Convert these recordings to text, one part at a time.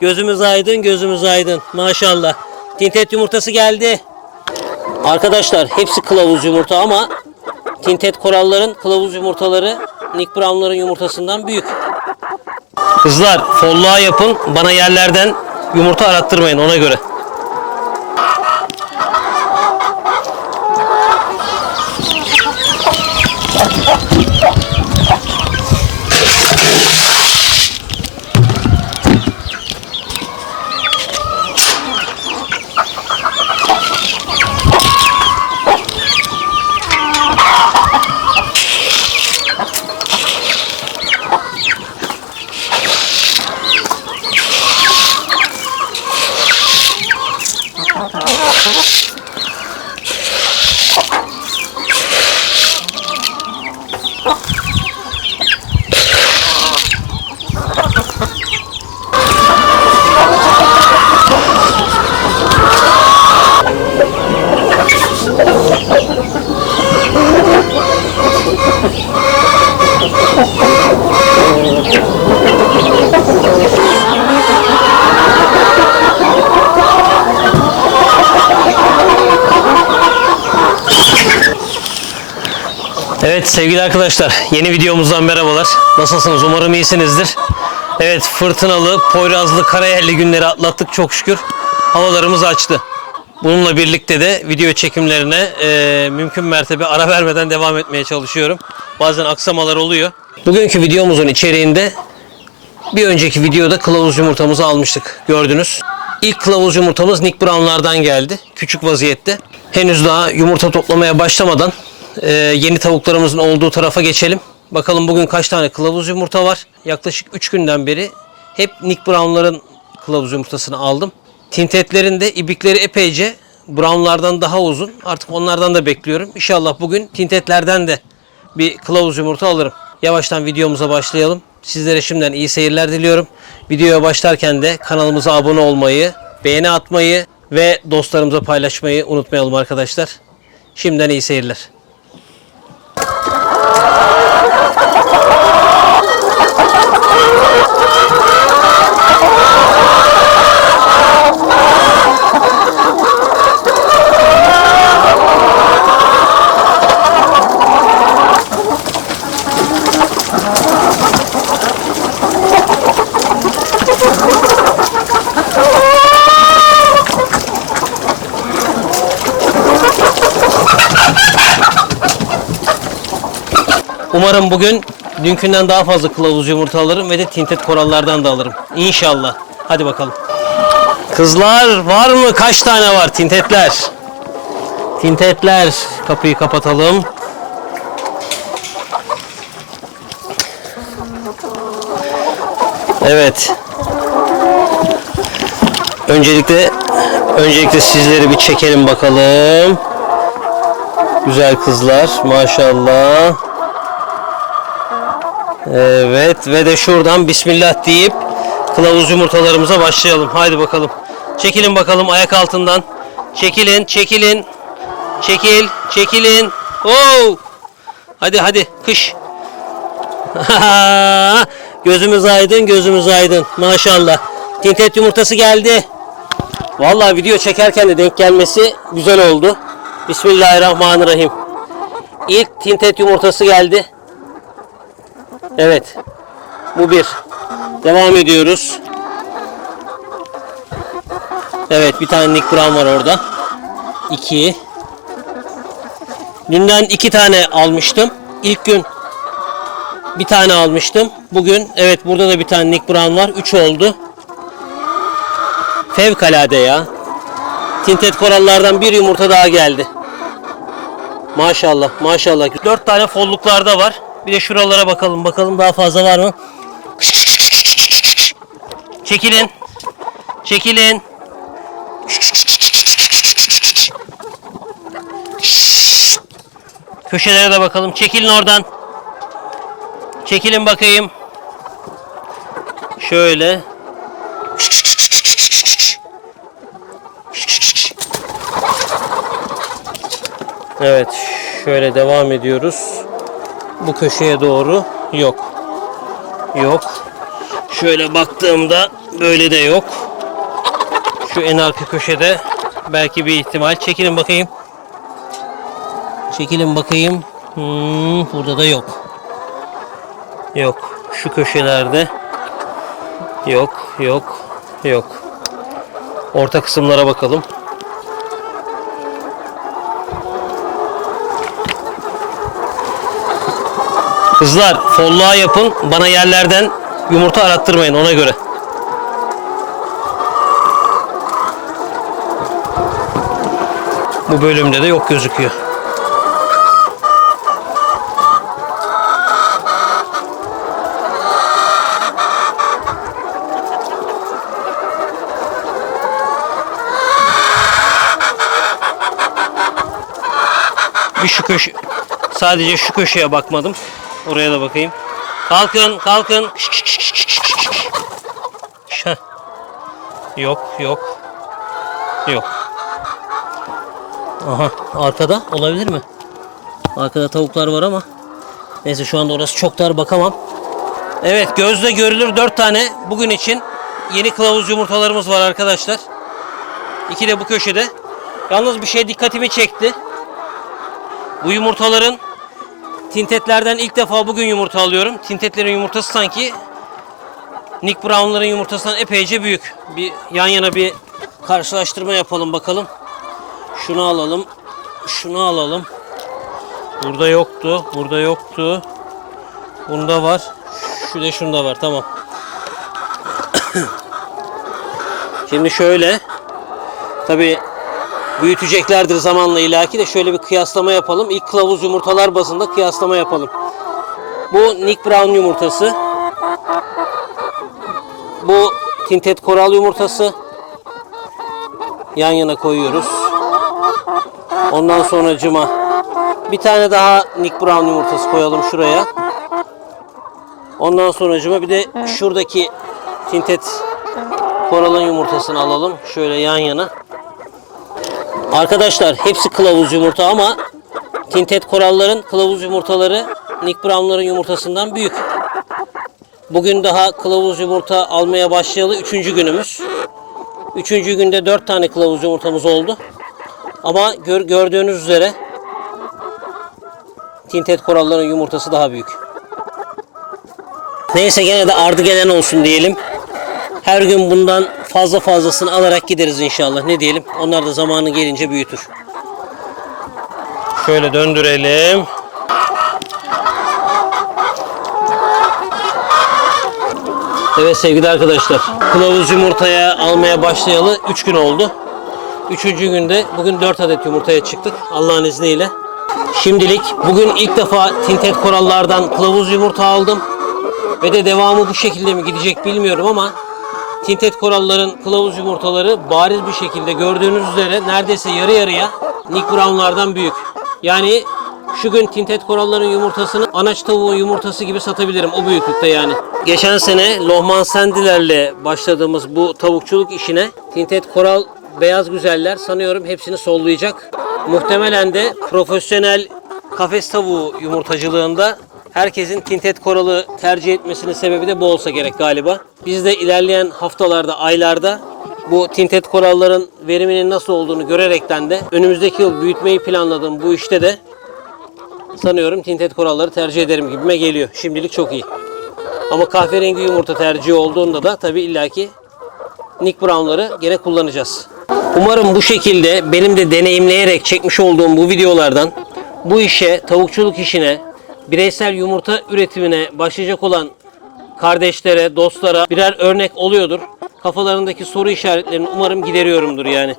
Gözümüz aydın, gözümüz aydın. Maşallah. Tintet yumurtası geldi. Arkadaşlar hepsi kılavuz yumurta ama Tintet koralların kılavuz yumurtaları Nick Brown'ların yumurtasından büyük. Kızlar folluğa yapın. Bana yerlerden yumurta arattırmayın ona göre. Sevgili arkadaşlar yeni videomuzdan merhabalar. Nasılsınız? Umarım iyisinizdir. Evet fırtınalı, poyrazlı, karayelli günleri atlattık çok şükür. Havalarımız açtı. Bununla birlikte de video çekimlerine e, mümkün mertebe ara vermeden devam etmeye çalışıyorum. Bazen aksamalar oluyor. Bugünkü videomuzun içeriğinde bir önceki videoda kılavuz yumurtamızı almıştık gördünüz. İlk kılavuz yumurtamız Nick Brown'lardan geldi. Küçük vaziyette. Henüz daha yumurta toplamaya başlamadan e, yeni tavuklarımızın olduğu tarafa geçelim. Bakalım bugün kaç tane kılavuz yumurta var. Yaklaşık 3 günden beri hep Nick Brown'ların kılavuz yumurtasını aldım. Tintetlerin de ibikleri epeyce Brown'lardan daha uzun. Artık onlardan da bekliyorum. İnşallah bugün tintetlerden de bir kılavuz yumurta alırım. Yavaştan videomuza başlayalım. Sizlere şimdiden iyi seyirler diliyorum. Videoya başlarken de kanalımıza abone olmayı, beğeni atmayı ve dostlarımıza paylaşmayı unutmayalım arkadaşlar. Şimdiden iyi seyirler. Umarım bugün dünkünden daha fazla kılavuz yumurta alırım ve de tintet korallardan da alırım. İnşallah. Hadi bakalım. Kızlar var mı? Kaç tane var tintetler? Tintetler. Kapıyı kapatalım. Evet. Öncelikle öncelikle sizleri bir çekelim bakalım. Güzel kızlar. Maşallah. Evet ve de şuradan Bismillah deyip kılavuz yumurtalarımıza başlayalım. Haydi bakalım. Çekilin bakalım ayak altından. Çekilin, çekilin. Çekil, çekilin. Oo! Hadi hadi kış. gözümüz aydın, gözümüz aydın. Maşallah. Tintet yumurtası geldi. Vallahi video çekerken de denk gelmesi güzel oldu. Bismillahirrahmanirrahim. İlk tintet yumurtası geldi. Evet. Bu bir. Devam ediyoruz. Evet bir tane Nick Brown var orada. İki. Dünden iki tane almıştım. İlk gün bir tane almıştım. Bugün evet burada da bir tane Nick Brown var. Üç oldu. Fevkalade ya. Tintet korallardan bir yumurta daha geldi. Maşallah maşallah. Dört tane folluklarda var. Bir de şuralara bakalım. Bakalım daha fazla var mı? Çekilin. Çekilin. Köşelere de bakalım. Çekilin oradan. Çekilin bakayım. Şöyle. Evet. Şöyle devam ediyoruz. Bu köşeye doğru yok. Yok. Şöyle baktığımda böyle de yok. Şu en arka köşede belki bir ihtimal. Çekilin bakayım. Çekilin bakayım. Hmm, burada da yok. Yok. Şu köşelerde yok, yok, yok. Orta kısımlara bakalım. Kızlar folluğa yapın. Bana yerlerden yumurta arattırmayın ona göre. Bu bölümde de yok gözüküyor. Bir şu köşe sadece şu köşeye bakmadım. Oraya da bakayım. Kalkın, kalkın. Yok, yok. Yok. Aha, arkada olabilir mi? Arkada tavuklar var ama. Neyse şu anda orası çok dar bakamam. Evet gözle görülür 4 tane bugün için yeni kılavuz yumurtalarımız var arkadaşlar. İki de bu köşede. Yalnız bir şey dikkatimi çekti. Bu yumurtaların tintetlerden ilk defa bugün yumurta alıyorum. Tintetlerin yumurtası sanki Nick Brown'ların yumurtasından epeyce büyük. Bir yan yana bir karşılaştırma yapalım bakalım. Şunu alalım. Şunu alalım. Burada yoktu. Burada yoktu. Bunda var. Şu da şunda var. Tamam. Şimdi şöyle. Tabii büyüteceklerdir zamanla ilaki de şöyle bir kıyaslama yapalım. İlk kılavuz yumurtalar bazında kıyaslama yapalım. Bu Nick Brown yumurtası. Bu Tinted Coral yumurtası. Yan yana koyuyoruz. Ondan sonra cıma. Bir tane daha Nick Brown yumurtası koyalım şuraya. Ondan sonra cıma bir de şuradaki Tinted Coral'ın yumurtasını alalım. Şöyle yan yana. Arkadaşlar hepsi kılavuz yumurta ama Tinted Koralların kılavuz yumurtaları Nick Brown'ların yumurtasından büyük. Bugün daha kılavuz yumurta almaya başlayalı 3. günümüz. 3. günde 4 tane kılavuz yumurtamız oldu. Ama gör- gördüğünüz üzere Tinted Koralların yumurtası daha büyük. Neyse gene de ardı gelen olsun diyelim. Her gün bundan fazla fazlasını alarak gideriz inşallah. Ne diyelim? Onlar da zamanı gelince büyütür. Şöyle döndürelim. Evet sevgili arkadaşlar. Kılavuz yumurtaya almaya başlayalı 3 gün oldu. Üçüncü günde bugün 4 adet yumurtaya çıktık Allah'ın izniyle. Şimdilik bugün ilk defa tinted korallardan kılavuz yumurta aldım. Ve de devamı bu şekilde mi gidecek bilmiyorum ama Tinted koralların kılavuz yumurtaları bariz bir şekilde gördüğünüz üzere neredeyse yarı yarıya Nick Brown'lardan büyük. Yani şu gün Tinted koralların yumurtasını anaç tavuğun yumurtası gibi satabilirim o büyüklükte yani. Geçen sene Lohman Sendiler'le başladığımız bu tavukçuluk işine Tinted koral beyaz güzeller sanıyorum hepsini sollayacak. Muhtemelen de profesyonel kafes tavuğu yumurtacılığında herkesin tinted koralı tercih etmesinin sebebi de bu olsa gerek galiba. Biz de ilerleyen haftalarda, aylarda bu tinted koralların veriminin nasıl olduğunu görerekten de önümüzdeki yıl büyütmeyi planladığım bu işte de sanıyorum tinted koralları tercih ederim gibime geliyor. Şimdilik çok iyi. Ama kahverengi yumurta tercihi olduğunda da tabii illaki Nick Brown'ları gene kullanacağız. Umarım bu şekilde benim de deneyimleyerek çekmiş olduğum bu videolardan bu işe, tavukçuluk işine, bireysel yumurta üretimine başlayacak olan kardeşlere, dostlara birer örnek oluyordur. Kafalarındaki soru işaretlerini umarım gideriyorumdur yani.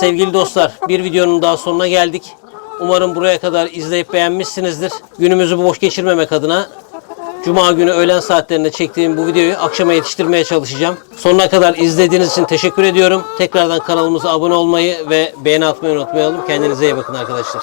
Sevgili dostlar bir videonun daha sonuna geldik. Umarım buraya kadar izleyip beğenmişsinizdir. Günümüzü boş geçirmemek adına Cuma günü öğlen saatlerinde çektiğim bu videoyu akşama yetiştirmeye çalışacağım. Sonuna kadar izlediğiniz için teşekkür ediyorum. Tekrardan kanalımıza abone olmayı ve beğeni atmayı unutmayalım. Kendinize iyi bakın arkadaşlar.